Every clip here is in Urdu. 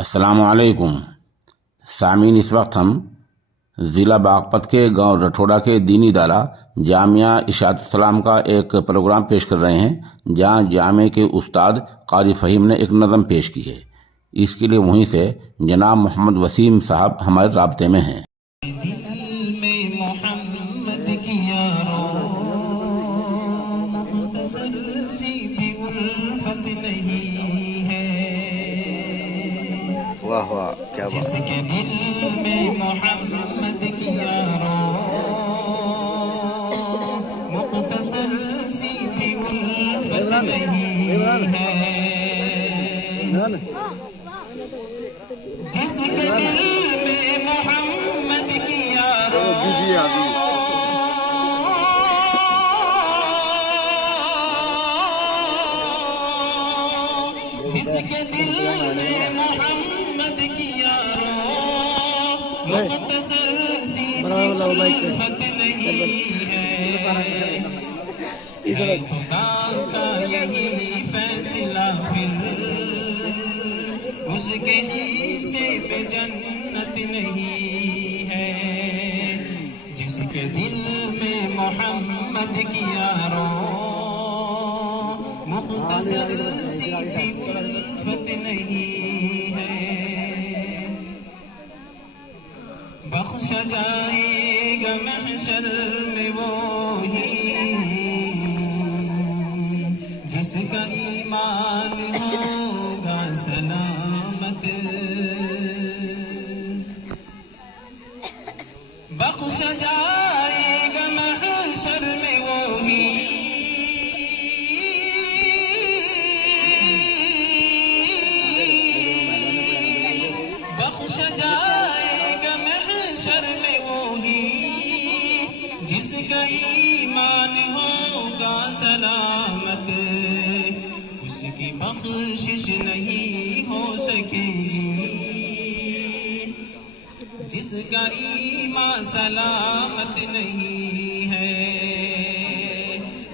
السلام علیکم سامعین، اس وقت ہم ضلع باغپت کے گاؤں رٹھوڑا کے دینی ادارہ جامعہ اشاعت السلام کا ایک پروگرام پیش کر رہے ہیں، جہاں جامعہ کے استاد قاری فہیم نے ایک نظم پیش کی ہے۔ اس کے لیے وہیں سے جناب محمد وسیم صاحب ہمارے رابطے میں ہیں۔ واہ واہ، کیا بات! جس کے دل میں محمد کی یارو مختصر سی بھی الفت نہیں ہے، جس کے دل میں محمد کی یارو جس کے دل میں محمد کی یارو مختصر سی الفت نہیں ہے، خدا کا یہی فیصلہ پھر اس کے حصے پہ جنت نہیں ہے، جس کے دل میں محمد کی یارو مختصر سی بھی الفت نہیں ہے، بخشا جائے گا محشر میں وہی جس کا ایمان ہوگا سلامت، بخشا جائے گا محشر میں وہی بخش جائے گا محشر میں وہی جس کا ایمان ہوگا سلامت، اس کی بخشش نہیں ہو سکے گی جس کا ایمان سلامت نہیں ہے،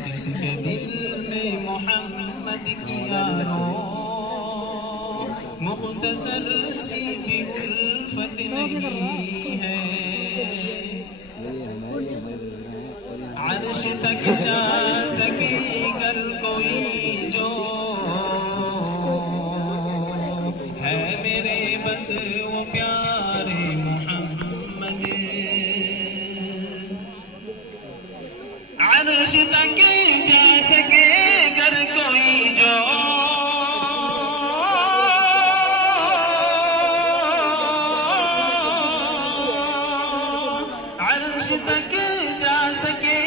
جس کے دل میں محمد کی یارو مختصر سی بھی الفت نہیں ہے، عرش تک جا سکے گر کوئی جو ہے میرے بس وہ پیارے محمد، عرش تک جا سکے گر کوئی جو عرش تک جا سکے